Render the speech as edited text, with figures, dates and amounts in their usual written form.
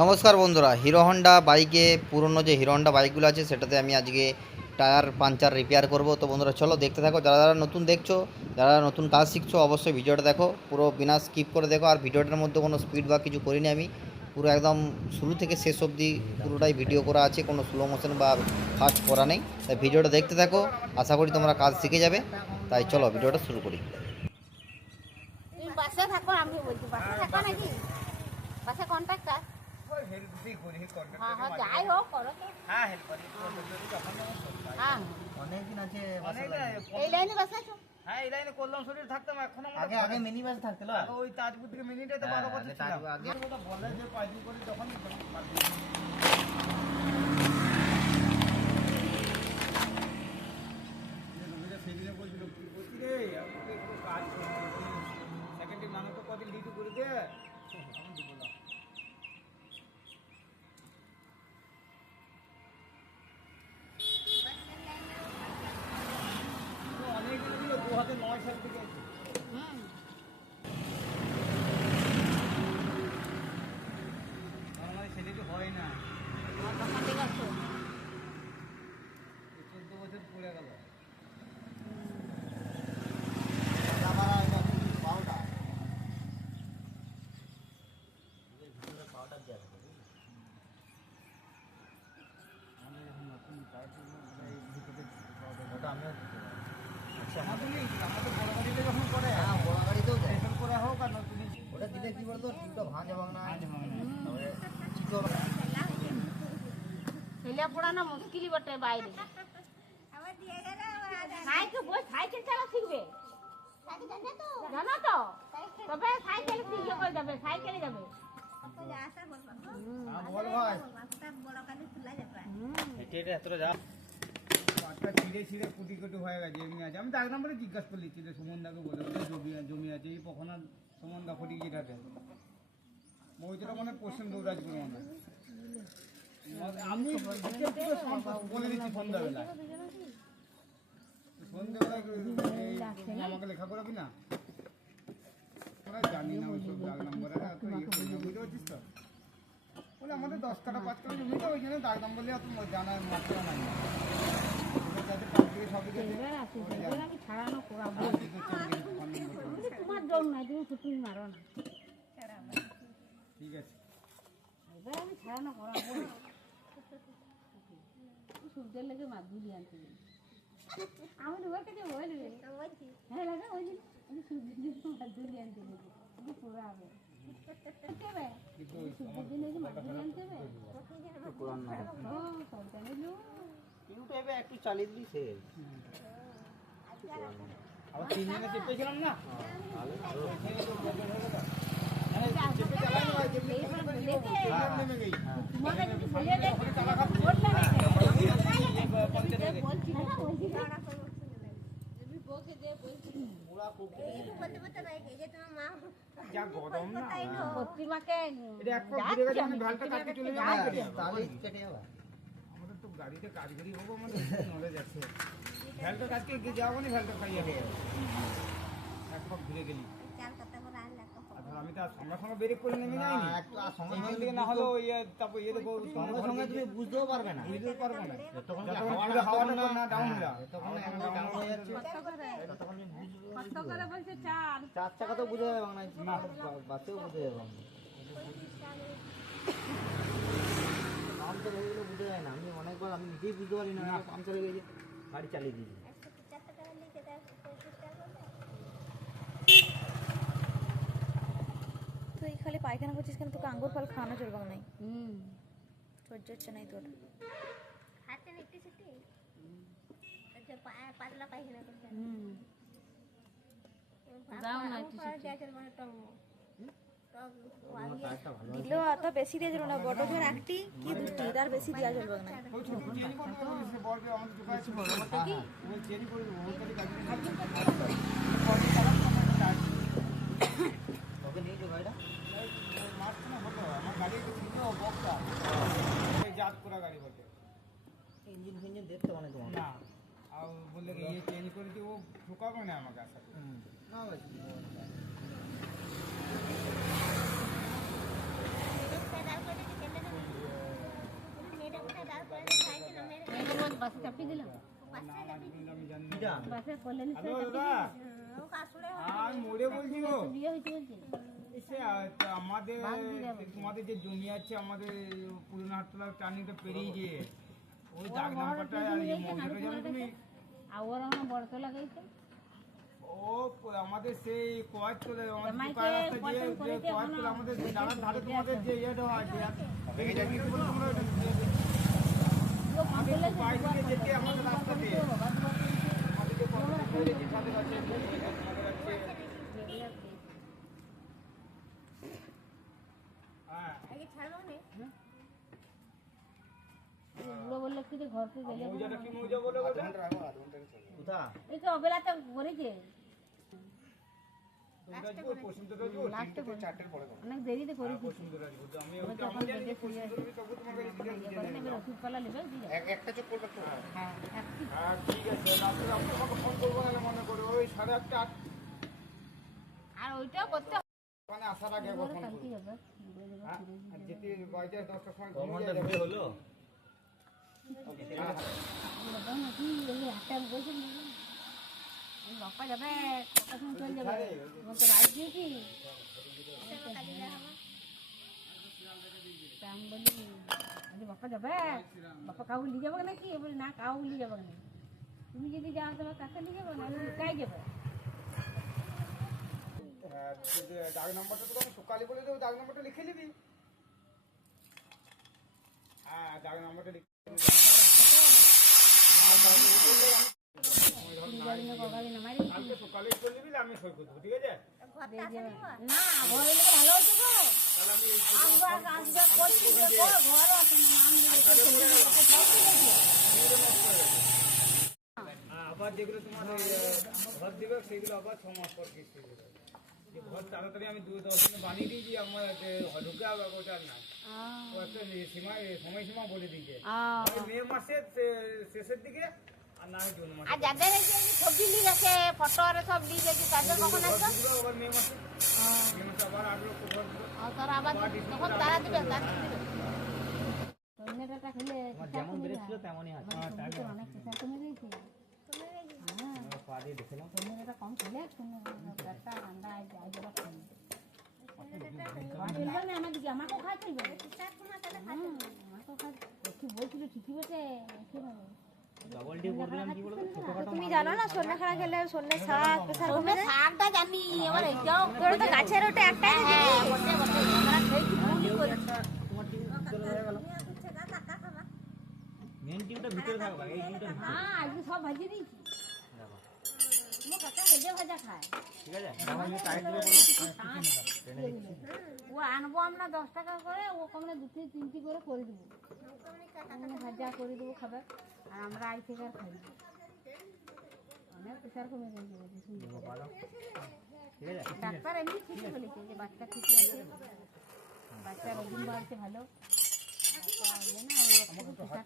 নমস্কার বন্ধুরা, hero Honda বাইকে পুরনো যে হিরো হন্ডা বাইকগুলো আছে সেটাতে আমি আজকে টায়ার পাঞ্চার রিপেয়ার করব। তো বন্ধুরা চলো দেখতে থাকো। যারা যারা নতুন দেখছো, যারা নতুন কাজ শিখছো, অবশ্যই ভিডিওটা দেখো, পুরো বিনা স্কিপ করে দেখো। আর ভিডিওটার মধ্যে কোনো স্পিড বা কিছু করিনি আমি, পুরো একদম শুরু থেকে শেষ অবধি পুরোটাই ভিডিও করা আছে, কোনো স্লো মোশন বা ফাস্ট করা নেই। তাই ভিডিওটা দেখতে থাকো, আশা করি তোমরা কাজ শিখে যাবে। তাই চলো ভিডিওটা শুরু করি। তুমি বাসে থাকো, আমি বলছি বাসে থাকো নাকি? বাসে কন্ট্রাক্টর? হ্যাঁ হ্যাঁ, যাই হোক করো তো। হ্যাঁ অনেকদিন আছে এই লাইনে বাসে আছো? হ্যাঁ, এই লাইনে করলাম শরীর থাকতাম এখন আগে আগে মিনি বাস থাকতো না, ওই তাজপুর থেকে মিনিটে 12 বছর ছিলাম। আগে ওটা বলে যে কয়দিন করে যখন সেদিনে বলছিল কি করছি রে, আমি তো একটু কাজ সেকেন্ডে মানুষ তো কদিন ডিউটি করে দে আমি বললাম অনেক দিন ছিল 2009 সাল থেকে আছে। আমার ছেলেটি হয় না, তখন ঠিক আছো? 14 বছর পড়ে গেল। আমাদের বড় গাড়িতে যখন করে, বড় গাড়িতেও দেয়। রেশন করে হোক আর নতুন ওটা দিলে কি বলতো, টিপটা ভাঙে ভাঙনা, তারপরে ছেলে পড়ানো মুশকিলই বটে বাইরে। সাইকেল বই সাইকেল চালা শিখবে, জানো তো? তবে সাইকেল শিখে করে যাবে, সাইকেলে যাবে। বল ভাই হেঁটে হেঁটে এতটা যা পাটটা ছিঁড়ে ছিঁড়ে কুটি কুটি হয়ে গেছে, এমনি আছে। আমি তো এক নম্বরে জিজ্ঞাসা করলি ছিল সুমনদাকে, বলে জমি আছে এই কখনো সুমনদা ফটি যেটাতে বইটা মানে পশ্চিম দৌরাজপুর মনে হয়। আমি বলে দিচ্ছি সন্ধ্যাবেলায়, সন্ধ্যাবেলায় আমাকে লেখা করাবি না? ওরা জানি না ওই সব দাগ নম্বরে বুঝতে পারছিস তো? বলে আমাদের 10 কাটা 5 কাটা জমি তো, ওইখানে দাগ নম্বর বলে এত জানার মাত্রা নাই। ছাড়ানো করাবো তোমার জন্য, তুমি ছুটি মারো না। ঠিক আছে, এবার আমি ছাড়ানো করাবো। সূর্যের লেগে মাছ ধুলি আনতে আমি দুবার কাছে বলবে, হ্যাঁ লাগা ওই দিন আমি সূর্যের লেগে মাছ ধুলি আনতে বলবো, তুমি পুরো হবে সূর্যের দিনে যে মাছ ধুলি আনতে হবে। ও সবটা নিলু ইউটিউবে একটু চালিয়ে দিলি শেষ। আবার 3 দিনে চেপেছিলাম না, নেমে গেই তোমাকে যদি বলে দেখে বলবে না বলছি না, বলছি না তুমি বকে দে, বলছি যা গরম না। প্রতিমাকে এটা এক পা ঘুরে গেছে, আমি ভ্যালটা কাটতে চলে যাবো। তাহলে কেটে যাবে। আমাদের তো গাড়িতে কাজগাড়ি হবো, আমাদের নলেজ আছে। ভ্যালটা কাটতে গিয়ে যাবো নি, ভ্যালটা খাইয়ে হবে এক পা ঘুরে গেলি। আর ধর আমি তো আর সঙ্গে সঙ্গে বেরিয়ে করে নেমে যাইনি, একটু আর সঙ্গে এখান সঙ্গে থেকে না হলেও তারপর দেবো সঙ্গে সঙ্গে তুমি বুঝতেও পারবে না। বুঝতে পারবো না, যতক্ষণ যতক্ষণ হাওয়াটা না ডাউন হয়ে যাবে। তখন একদম ডাউন হয়ে যাচ্ছে, ততক্ষণ তুমি বুঝবে। কষ্ট করে বলছে চাল 4 চাকাতেও বুঝে যাবে না, বাসেও বুঝে যাবে না। পাম্পচার হয়ে গেলে বুঝে যায় না। আমি অনেকবার আমি নিজেই বুঝতে পারি না পাম্পচার হয়ে গেছে, গাড়ি চালিয়ে দিয়েছি। তুই খালি পায়খানা করছিস কেন? তোকে আঙ্গুর ফল খাওয়ানো চলবে না। সহ্য হচ্ছে নাই তোর। যাও না দিলেও অত বেশি দিয়ে চলবে না। বড় জোর একটি কি দুটি, তার বেশি দেওয়া চলবে না। ওই ছোট চেঞ্জ করে দেবো, সে বলবে আমাদের দোকানে ছিল ওই চেঞ্জ করে দেবো, ওই গাড়ি ওকে নিয়ে তো গাড়িটা মাঝখানে হলো আমার গাড়ি ছিল বক্সা, এই জাত করা গাড়ি বটে। ইঞ্জিন ফিঞ্জিন দেখতে মানে তোমার না আর বললে চেঞ্জ করে দিও, ঢোকাবে না আমাকে আশা করি। না ভাই চাপিয়ে দিলাম আমি জানি না। বাসে করলে হ্যালো দাদা, আমি মোড়ে বলছি গো। বিয়ে হয়েছে বলছে এসে আমাদের তোমাদের যে জমি আছে আমাদের পুরনো হাটতলা টার্নিংটা পেরিয়ে গিয়ে ওই দাগ নাম্বারটা আর এই মৌজাটা জানো তুমি? আর ওর আমার বড়তলা গেছে ও আমাদের সেই কোয়াচতলা আমাদের জামাইকে দোকান রাস্তা পছন্দ যে করেছে কোয়াচতলা এখনো। আমাদের ডানার ধারে তোমাদের যে ইয়েটা আছে আমাদের বাইক দিয়ে যেতে আমাদের রাস্তা দিয়ে আমাদের যে পছন্দ করে যেখানে আছে হ্যাঁ ওগুলো বললে কি যে ঘরকে গেলে মৌজাটা কি মৌজা বলে গেছে? কোথা? এই তো অবেলাতে করেছে দুর্গাপুর, পশ্চিম দুর্গাপুর, লাস্টে অনেক দেরিতে করেছে পশ্চিম দুর্গাপুর। তো আমি ওইটা আমি জানি যে পশ্চিম দুর্গাপুর, তবু তোমার কাছে details দিয়ে দেবো। এবার ওষুধপালা নেবে দিয়ে যাবে। একটা চোখ করবে তো হ্যাঁ একটি হ্যাঁ, ঠিক আছে। রাত্রে আমি তোমাকে ফোন করবো নাহলে মনে করো ওই 8:30 আর ওইটাও করতে হবে ওখানে আসার আগে একবার ফোন কালকে করবো। যাবে ঘুরে যাবে হ্যাঁ, ফিরে আর যাবে। যেতে বাড়িতে 10টার সময় ঘুমিয়ে যাবে। হলো বাবা নাকি এই একটা বলছে বাপ্পা যাবে কখন চলে যাবে তোমার তো রাত দিয়েছি তা আমি বলি আরে বাপ্পা যাবে বাপ্পা কাউকে নিয়ে যাবে নাকি বলি না কাউকে নিয়ে যাবে না তুমি যদি যাও তোমার কাছে নিয়ে যাবে না কাই যাবে ডাক নাম্বারটা তো আমি সকালে বলে দেবো, ডাক নাম্বারটা লিখে নিবি। হ্যাঁ, ডাক নাম্বারটা লিখে কগালে নামাই কালকে সকালে চলে নিবি, আমি সই করে দেবো, ঠিক আছে? না ঘরে এলে ভালো হতো গো তাহলে আমি আসবার করছি যে ঘরে আছে না নাম আবার যেগুলো তোমার ওই ঘর দিবে সেগুলো আবার 6 মাস পর কিস্তি দেবে। যে ঘর তাড়াতাড়ি আমি 2-10 দিনে বানিয়ে দিয়েছি, আমার যে ঢুকে হবে ওটা আর না, ও একটা সময়সীমা বলে দিয়েছে। ওই মে মাসের শেষের দিকে আর না হয় জুন মাসে। আর যাদের এই যে সবজি নিয়ে গেছে ফটোরে সব নিয়ে গেছে তাদের কখন আসবে আবার মে মাসে আবার 8 লক্ষ ঘর দিবে। তারা আবার তখন তারা দিবে তারা দিবে টয়লেটটা খেলে যেমন বেড়েছিল তেমনই আছে অনেক পেশা কমে গেছে হ্যাঁ টয়লেটটা কম খেলে পেটটা ঠান্ডা আইজবা খাই আমাদেরকে আমাকেও খাই চলবে আমাকেও খাই কি বলছিল ঠিকই বলছে তুমি জানো না সন্ধ্যা খাওয়া খেলে সন্ধ্যে শাক প্রেসার কমে যায়? শাকটা জানি এবার এইটাও তোর তো গাছের ওটা একটাই না হ্যাঁ বটে বটে আমরা খেয়েছি ভুলই করেছি মেন টিউটা ভিতরে থাকবে এই টিউটা না আজকে সব ভাজিয়ে দিয়েছি তোমার কাকা ভেজে ভাজা খায় ঠিক আছে আমি টাইট দিয়ে ও আনবো আমরা 10 টাকা করে ও কমনে 2-3টি করে দেবো ভাজা করে দেবো খাবার আর আমরা আই থেকে আর খাই অনেক প্রেশার কমে গেছে ডাক্তার এমনি ঠিকই বলেছে যে বাচ্চা ঠিকই আছে বাচ্চার ওজন বাড়ছে ভালো বাচ্চা ইয়ে না ওই একটু প্রেশার